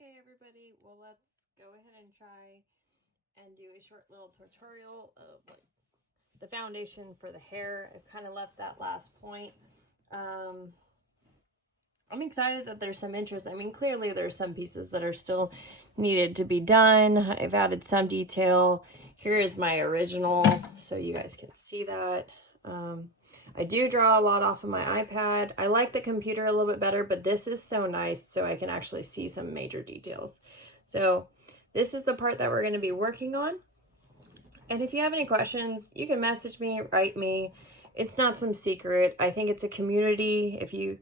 Okay, everybody, well, let's go ahead and try and do a short little tutorial of like the foundation for the hair. I've kind of left that last point. Um, I'm excited that there's some interest. I mean, clearly there's some pieces that are still needed to be done. I've added some detail. Here is my original, so you guys can see that. I do draw a lot off of my iPad. I like the computer a little bit better, but this is so nice so I can actually see some major details. So this is the part that we're going to be working on. And if you have any questions, you can message me, write me. It's not some secret. I think it's a community. If you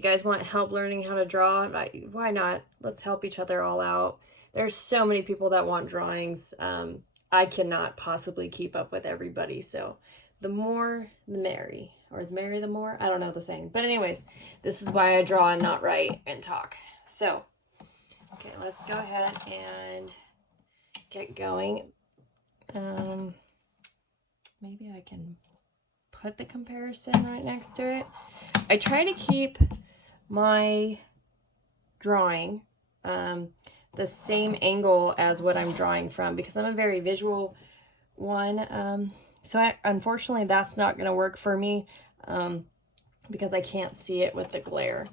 guys want help learning how to draw, why not? Let's help each other all out. There's so many people that want drawings. I cannot possibly keep up with everybody. So the more, the merry. Or the merry, the more. I don't know the saying. But anyways, this is why I draw and not write and talk. So, okay, let's go ahead and get going. Maybe I can put the comparison right next to it. I try to keep my drawing the same angle as what I'm drawing from because I'm a very visual one. So unfortunately, that's not going to work for me because I can't see it with the glare.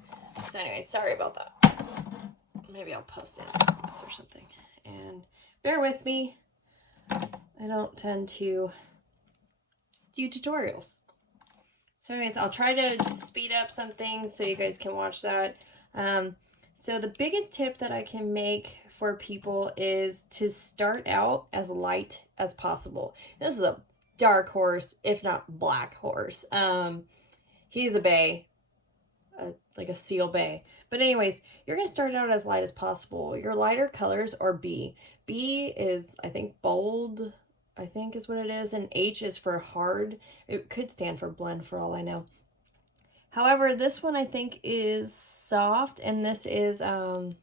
So anyway, sorry about that. Maybe I'll post it or something. And bear with me. I don't tend to do tutorials. So anyways, I'll try to speed up some things so you guys can watch that. So the biggest tip that I can make for people is to start out as light as possible. This is a dark horse, if not black horse. He's a bay, like a seal bay. But anyways, you're going to start out as light as possible. Your lighter colors are B. B is, I think, bold, I think is what it is. And H is for hard. It could stand for blend for all I know. However, this one I think is soft, and this is a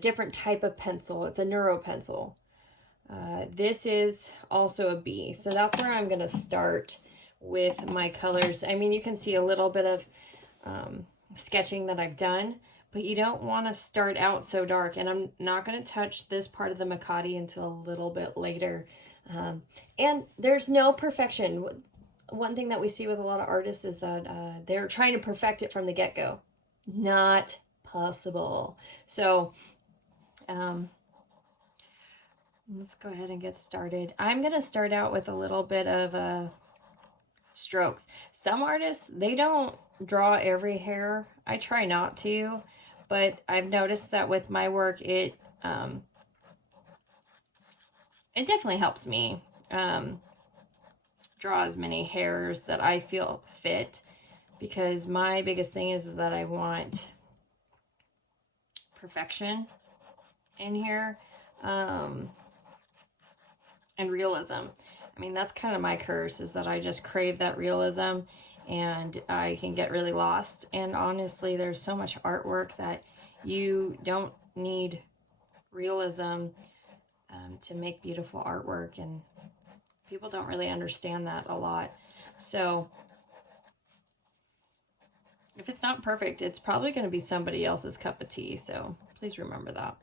different type of pencil. It's a Neuro pencil. This is also a B. So that's where I'm going to start with my colors. I mean, you can see a little bit of sketching that I've done, but you don't want to start out so dark. And I'm not going to touch this part of the Makati until a little bit later. And there's no perfection. One thing that we see with a lot of artists is that they're trying to perfect it from the get-go. Not possible. So let's go ahead and get started. I'm going to start out with a little bit of strokes. Some artists, they don't draw every hair. I try not to, but I've noticed that with my work, it definitely helps me draw as many hairs that I feel fit, because my biggest thing is that I want perfection in here and realism. I mean, that's kind of my curse, is that I just crave that realism and I can get really lost. And honestly, there's so much artwork that you don't need realism to make beautiful artwork, and people don't really understand that a lot. So if it's not perfect, it's probably going to be somebody else's cup of tea. So please remember that.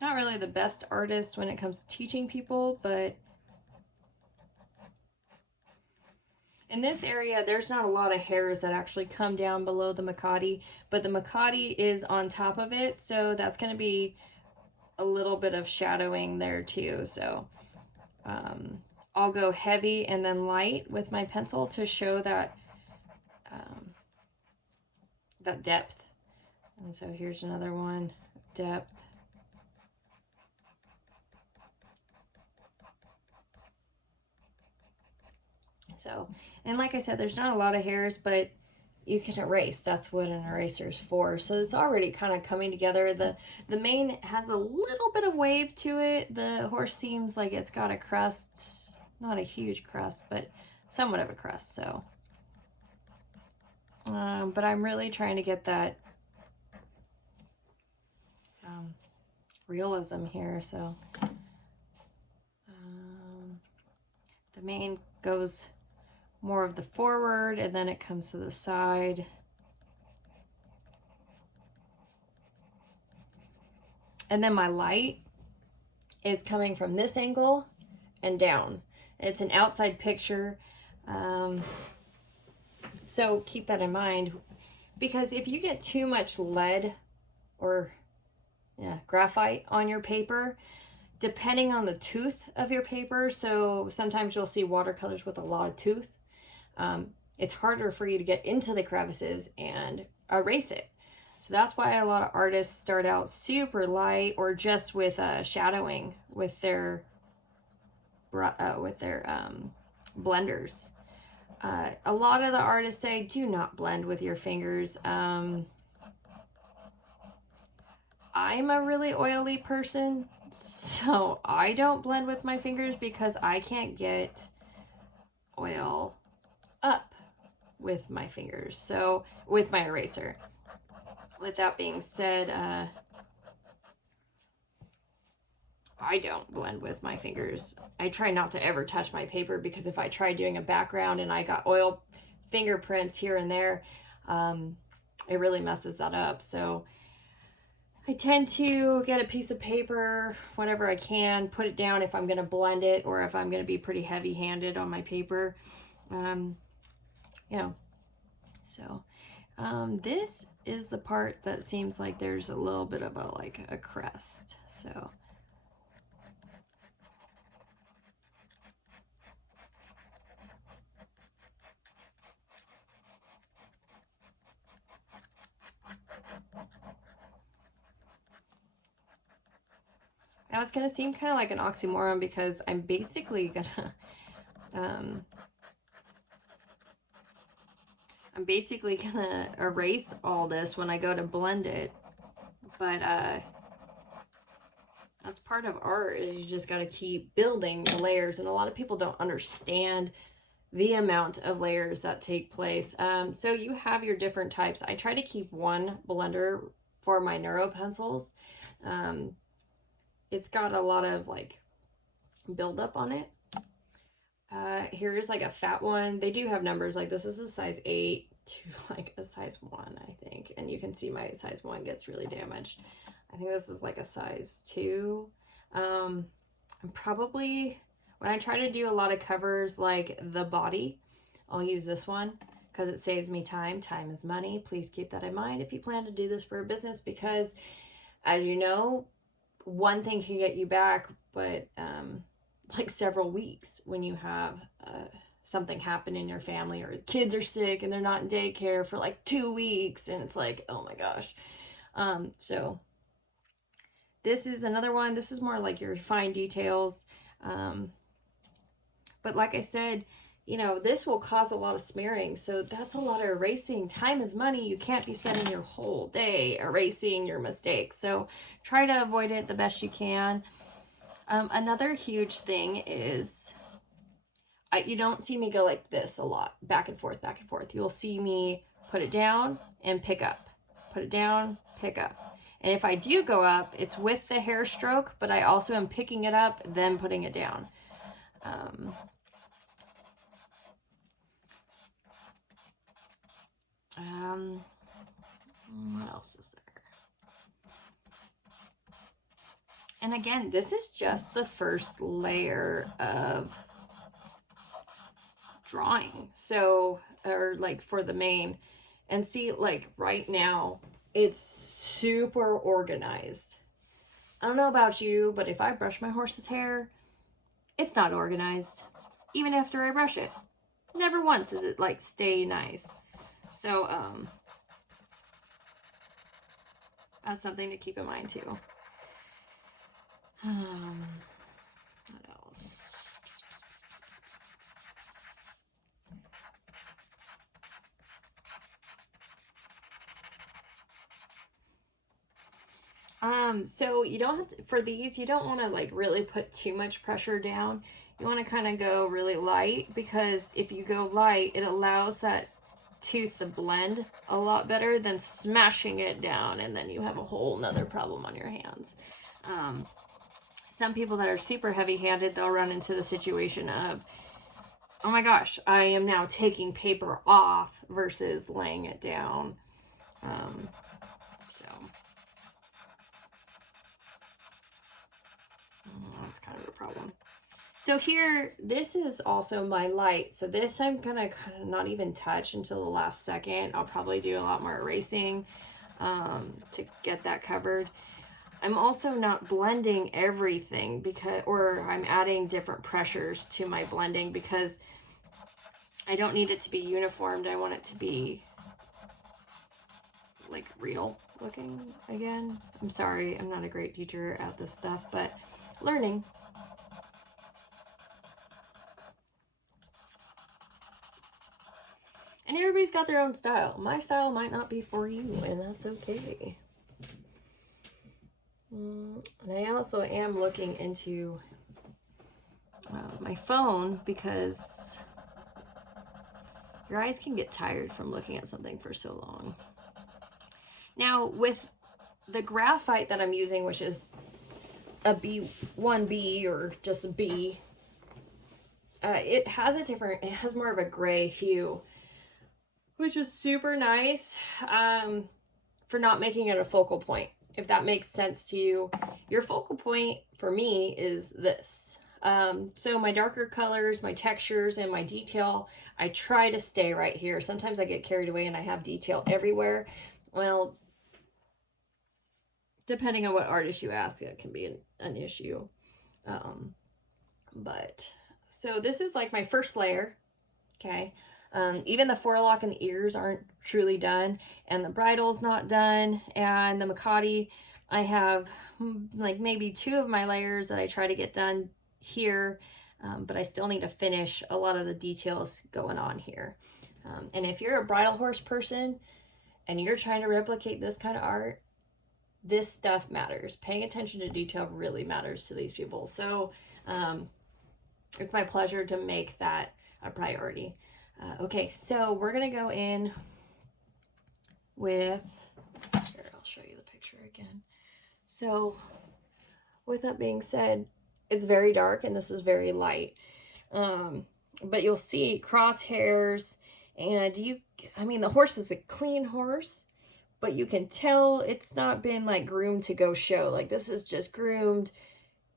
Not really the best artist when it comes to teaching people, but in this area, there's not a lot of hairs that actually come down below the Makati, but the Makati is on top of it, so that's going to be a little bit of shadowing there too. So I'll go heavy and then light with my pencil to show that that depth. And so here's another one, depth. So, and like I said, there's not a lot of hairs, but you can erase. That's what an eraser is for. So it's already kind of coming together. The mane has a little bit of wave to it. The horse seems like it's got a crust, not a huge crust, but somewhat of a crust. So, but I'm really trying to get that realism here. So the mane goes more of the forward, and then it comes to the side. And then my light is coming from this angle and down. It's an outside picture. So keep that in mind, because if you get too much lead or graphite on your paper, depending on the tooth of your paper, so sometimes you'll see watercolors with a lot of tooth, it's harder for you to get into the crevices and erase it. So that's why a lot of artists start out super light or just with shadowing with their blenders. A lot of the artists say do not blend with your fingers. I'm a really oily person, so I don't blend with my fingers because I can't get oil up with my fingers, so with my eraser. With that being said, I don't blend with my fingers. I try not to ever touch my paper, because if I try doing a background and I got oil fingerprints here and there, it really messes that up. So I tend to get a piece of paper whenever I can, put it down if I'm going to blend it or if I'm going to be pretty heavy-handed on my paper. So this is the part that seems like there's a little bit of a crest. So now it's going to seem kind of like an oxymoron, because I'm basically going to erase all this when I go to blend it. But that's part of art, is you just got to keep building the layers, and a lot of people don't understand the amount of layers that take place. So you have your different types. I try to keep one blender for my Neuro pencils. It's got a lot of buildup on it. Here's a fat one. They do have numbers, this is a size 8 to a size 1, I think, and you can see my size 1 gets really damaged. I think this is a size 2. I'm probably, when I try to do a lot of covers like the body, I'll use this one because it saves me time. Time is money. Please keep that in mind if you plan to do this for a business, because as you know, one thing can get you back, but several weeks when you have something happen in your family, or kids are sick and they're not in daycare for 2 weeks, and it's oh my gosh. So this is another one. This is more your fine details. But like I said, this will cause a lot of smearing. So that's a lot of erasing. Time is money. You can't be spending your whole day erasing your mistakes. So try to avoid it the best you can. Another huge thing is you don't see me go like this a lot, back and forth, back and forth. You'll see me put it down and pick up, put it down, pick up. And if I do go up, it's with the hair stroke, but I also am picking it up, then putting it down. What else is there? And again, this is just the first layer of drawing. So, or for the main. And see, right now, it's super organized. I don't know about you, but if I brush my horse's hair, it's not organized. Even after I brush it. Never once is it stay nice. So, that's something to keep in mind too. What else? So you don't have to, for these, you don't want to really put too much pressure down. You want to kind of go really light, because if you go light, it allows that tooth to blend a lot better than smashing it down, and then you have a whole nother problem on your hands. Some people that are super heavy-handed, they'll run into the situation of Oh my gosh, I am now taking paper off versus laying it down. So that's kind of a problem. So here, this is also my light. So this I'm gonna kind of not even touch until the last second. I'll probably do a lot more erasing to get that covered. I'm also not blending everything because, or I'm adding different pressures to my blending because I don't need it to be uniformed. I want it to be like real looking again. I'm sorry, I'm not a great teacher at this stuff, but learning. And everybody's got their own style. My style might not be for you, and that's okay. And I also am looking into my phone because your eyes can get tired from looking at something for so long. Now, with the graphite that I'm using, which is a B1B or just a B, it has more of a gray hue, which is super nice for not making it a focal point. If that makes sense to you, your focal point for me is this. So my darker colors, my textures, and my detail, I try to stay right here. Sometimes I get carried away and I have detail everywhere. Well, depending on what artist you ask, it can be an issue. But so this is like my first layer. Okay. Even the forelock and the ears aren't truly done, and the bridle's not done, and the Makati, I have like maybe 2 of my layers that I try to get done here, but I still need to finish a lot of the details going on here. And if you're a bridle horse person and you're trying to replicate this kind of art, this stuff matters. Paying attention to detail really matters to these people. So it's my pleasure to make that a priority. Okay, so we're gonna go in with, here, I'll show you the picture again. So with that being said, it's very dark and this is very light. But you'll see crosshairs, and the horse is a clean horse, but you can tell it's not been like groomed to go show. Like this is just groomed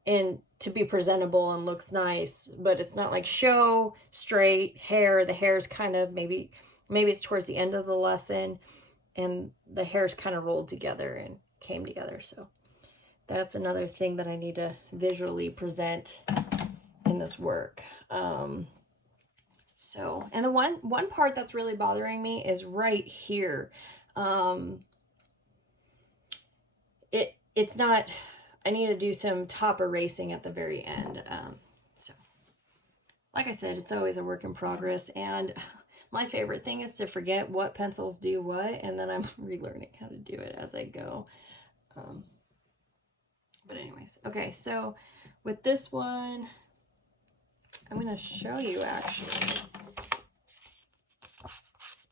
and to be presentable and looks nice, but it's not like show straight hair. The hair's kind of maybe it's towards the end of the lesson and the hair's kind of rolled together and came together. So that's another thing that I need to visually present in this work. So, and the one part that's really bothering me is right here. It's not, I need to do some top erasing at the very end. So like I said, it's always a work in progress, and my favorite thing is to forget what pencils do what, and then I'm relearning how to do it as I go. But anyways, okay, so with this one, I'm going to show you actually.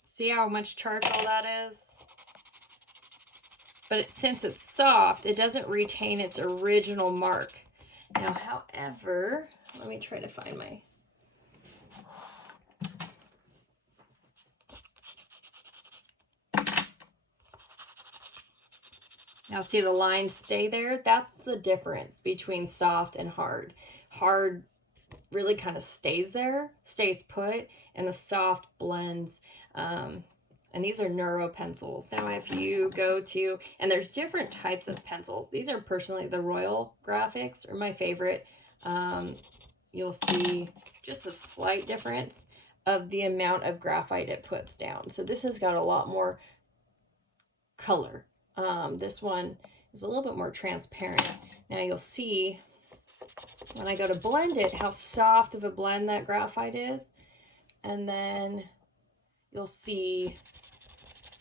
See how much charcoal that is? But since it's soft, it doesn't retain its original mark. Now, however, let me try to find my... Now, see the lines stay there? That's the difference between soft and hard. Hard really kind of stays there, stays put, and the soft blends. And these are Neuro pencils. Now, if you go to, and there's different types of pencils. These are personally, the Royal Graphics are my favorite. You'll see just a slight difference of the amount of graphite it puts down. So this has got a lot more color. This one is a little bit more transparent. Now you'll see when I go to blend it, how soft of a blend that graphite is. And then you'll see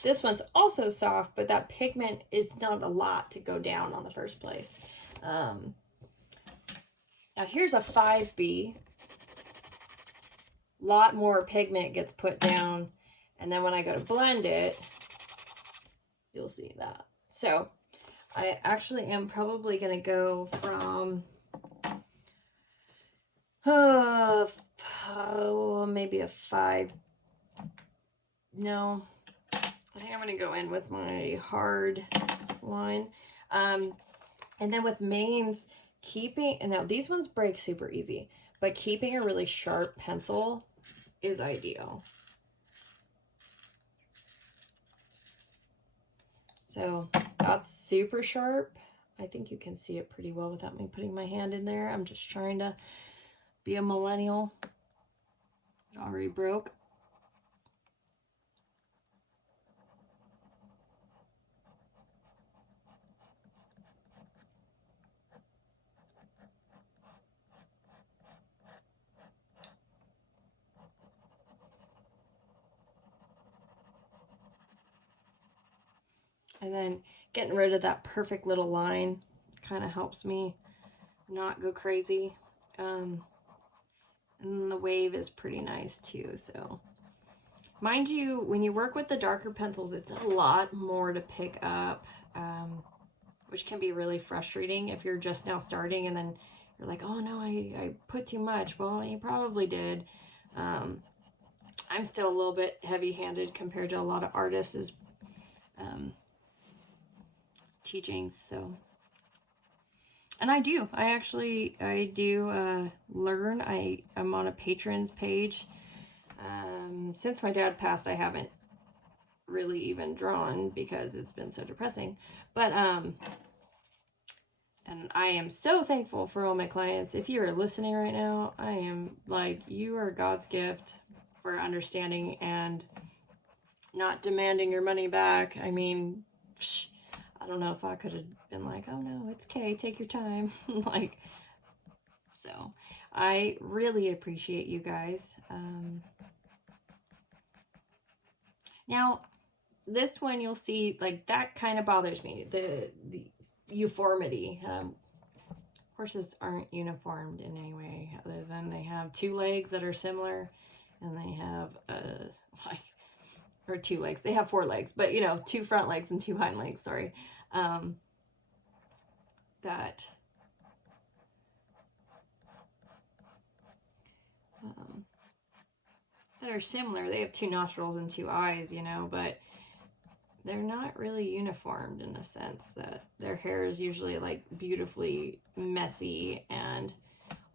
this one's also soft, but that pigment is not a lot to go down on the first place. Now here's a 5B. A lot more pigment gets put down. And then when I go to blend it, you'll see that. So I actually am probably going to go from oh, maybe a 5. No, I think I'm going to go in with my hard one. And then with mains, and now these ones break super easy, but keeping a really sharp pencil is ideal. So that's super sharp. I think you can see it pretty well without me putting my hand in there. I'm just trying to be a millennial. It already broke. And then getting rid of that perfect little line kind of helps me not go crazy. And the wave is pretty nice too. So mind you, when you work with the darker pencils, it's a lot more to pick up, which can be really frustrating if you're just now starting and then you're like, oh no, I put too much. Well, you probably did. I'm still a little bit heavy-handed compared to a lot of artists' teachings. So, and I do learn. I'm on a patrons page. Since my dad passed, I haven't really even drawn because it's been so depressing. But and I am so thankful for all my clients. If you are listening right now, I am like, you are God's gift for understanding and not demanding your money back. I mean, I don't know if I could have been like, oh no, it's okay, take your time. Like, so I really appreciate you guys. Now, this one you'll see, like, that kind of bothers me, the uniformity. Horses aren't uniformed in any way other than they have 2 legs that are similar, and they have or 2 legs. They have 4 legs, but 2 front legs and 2 hind legs. Sorry, that are similar. They have 2 nostrils and 2 eyes, but they're not really uniformed in a sense that their hair is usually like beautifully messy and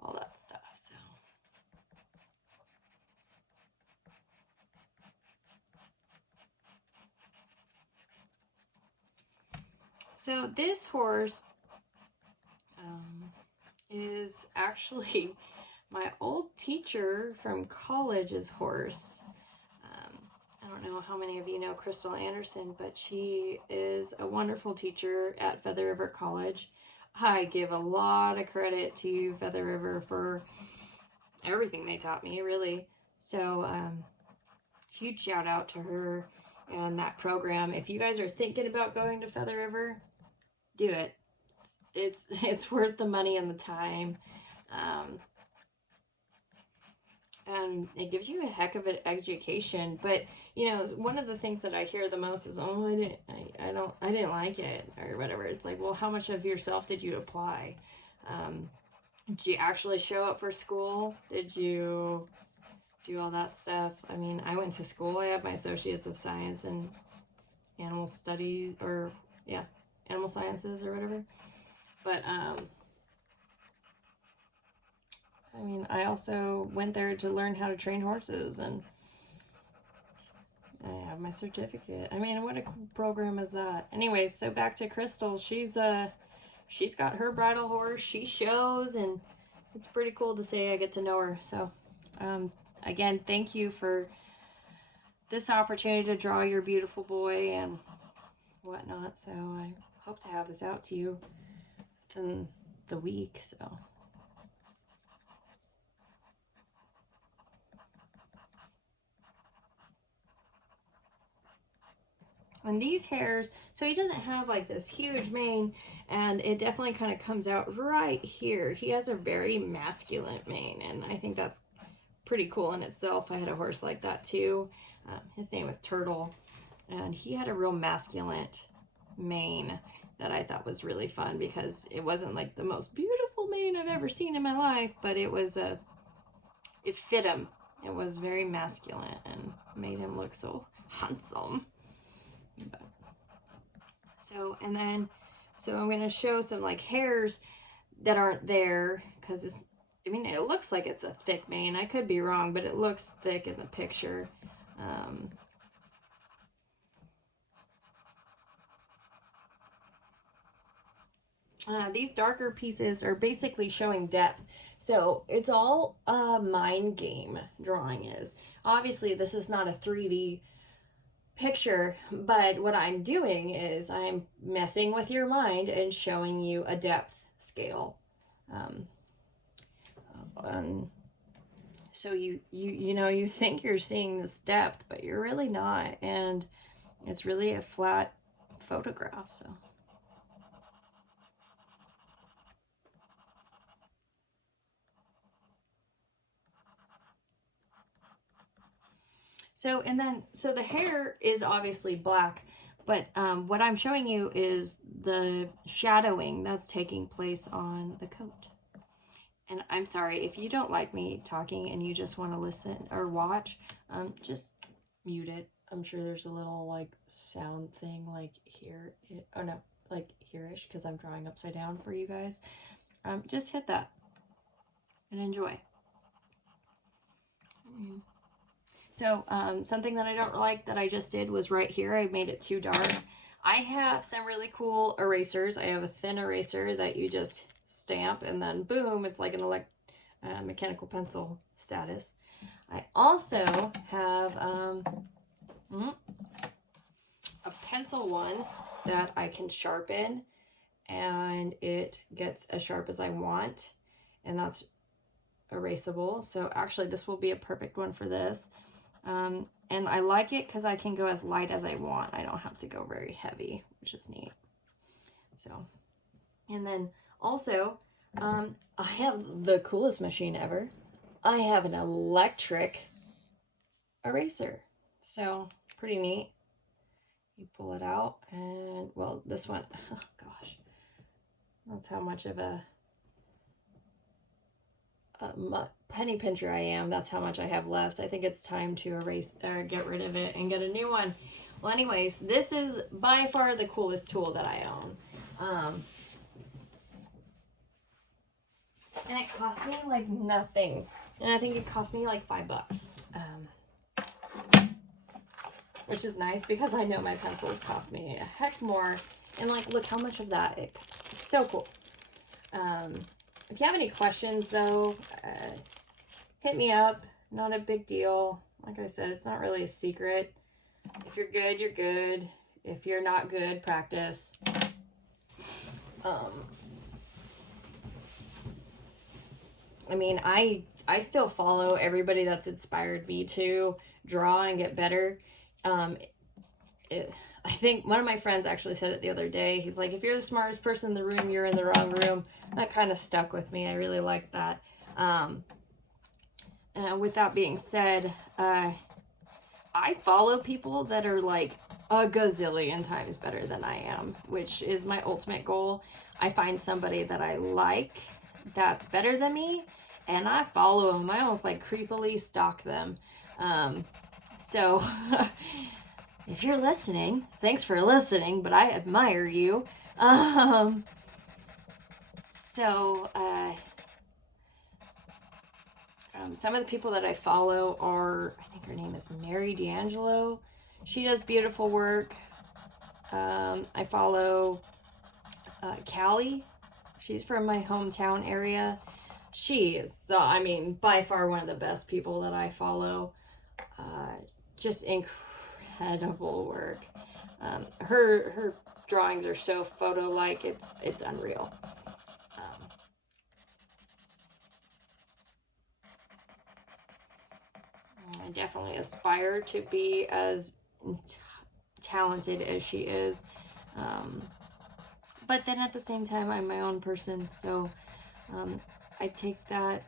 all that stuff. So this horse is actually my old teacher from college's horse. I don't know how many of you know Crystal Anderson, but she is a wonderful teacher at Feather River College. I give a lot of credit to Feather River for everything they taught me, really. So huge shout out to her and that program. If you guys are thinking about going to Feather River, do it. It's worth the money and the time. And it gives you a heck of an education. But one of the things that I hear the most is, oh, I didn't like it, or whatever. It's like, well, how much of yourself did you apply? Did you actually show up for school? Did you do all that stuff? I mean, I went to school. I have my Associates of Science in Animal Studies, or Animal Sciences or whatever. But I mean, I also went there to learn how to train horses, and I have my certificate. I mean, what a cool program is that? Anyways, so back to Crystal. She's got her bridle horse. She shows, and it's pretty cool to say I get to know her. So, again, thank you for this opportunity to draw your beautiful boy and whatnot. So I hope to have this out to you within the week. So. And these hairs, so he doesn't have like this huge mane, and it definitely kind of comes out right here. He has a very masculine mane, and I think that's pretty cool in itself. I had a horse like that too. His name was Turtle, and he had a real masculine mane that I thought was really fun, because it wasn't like the most beautiful mane I've ever seen in my life, but it was a it fit him. It was very masculine and made him look so handsome. But, so, and then, so I'm going to show some like hairs that aren't there, because it's, I mean, it looks like it's a thick mane. I could be wrong, but it looks thick in the picture. These darker pieces are basically showing depth. So it's all a mind game, drawing is. Obviously, this is not a 3D picture, but what I'm doing is I'm messing with your mind and showing you a depth scale. So you know, you think you're seeing this depth, but you're really not, and it's really a flat photograph. So, and then, so the hair is obviously black, but what I'm showing you is the shadowing that's taking place on the coat. And I'm sorry, if you don't like me talking and you just want to listen or watch, just mute it. I'm sure there's a little like sound thing like here. Oh no, like here-ish, because I'm drawing upside down for you guys. Just hit that and enjoy. So something that I don't like that I just did was right here. I made it too dark. I have some really cool erasers. I have a thin eraser that you just stamp and then boom, it's like an mechanical pencil status. I also have a pencil one that I can sharpen and it gets as sharp as I want, and that's erasable. So actually this will be a perfect one for this. And I like it because I can go as light as I want. I don't have to go very heavy, which is neat. So, and then also, I have the coolest machine ever. I have an electric eraser. So, pretty neat. You pull it out and, well, this one, oh gosh, that's how much of a penny pincher I am. That's how much I have left. I think it's time to erase or get rid of it and get a new one. Well, anyways, this is by far the coolest tool that I own. And it cost me like nothing. And I think it cost me like $5. Which is nice because I know my pencils cost me a heck more. And like, look how much of that. It's so cool. If you have any questions, though, hit me up. Not a big deal. Like I said, it's not really a secret. If you're good, you're good. If you're not good, practice. I mean, I still follow everybody that's inspired me to draw and get better. I think one of my friends actually said it the other day. He's like, if you're the smartest person in the room, you're in the wrong room. That kind of stuck with me. I really like that. With that being said, I follow people that are like a gazillion times better than I am, which is my ultimate goal. I find somebody that I like that's better than me, and I follow them. I almost like creepily stalk them. So if you're listening, thanks for listening, but I admire you. Some of the people that I follow are, I think her name is Mary D'Angelo. She does beautiful work. I follow Callie. She's from my hometown area. She is, I mean, by far one of the best people that I follow. Just incredible work. Her drawings are so photo-like, it's unreal. I definitely aspire to be as talented as she is. But then at the same time, I'm my own person, so I take that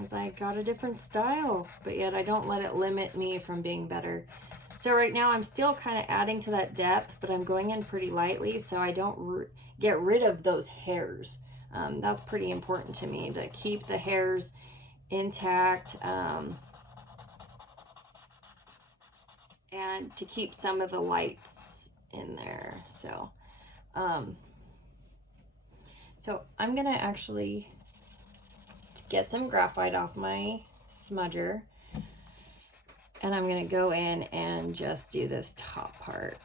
as I got a different style, but yet I don't let it limit me from being better. So right now I'm still kind of adding to that depth, but I'm going in pretty lightly so I don't get rid of those hairs. That's pretty important to me, to keep the hairs intact, and to keep some of the lights in there. So I'm gonna actually get some graphite off my smudger, and I'm gonna go in and just do this top part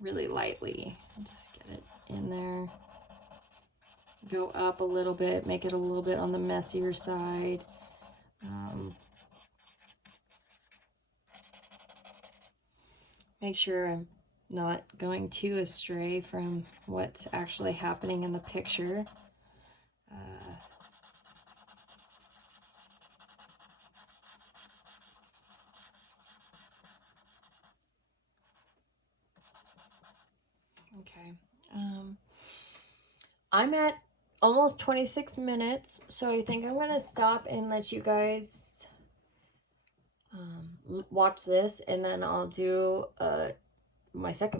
really lightly. I'll just get it in there, go up a little bit, make it a little bit on the messier side. Make sure I'm not going too astray from what's actually happening in the picture. Okay. I'm at almost 26 minutes, so I think I'm going to stop and let you guys watch this, and then I'll do my second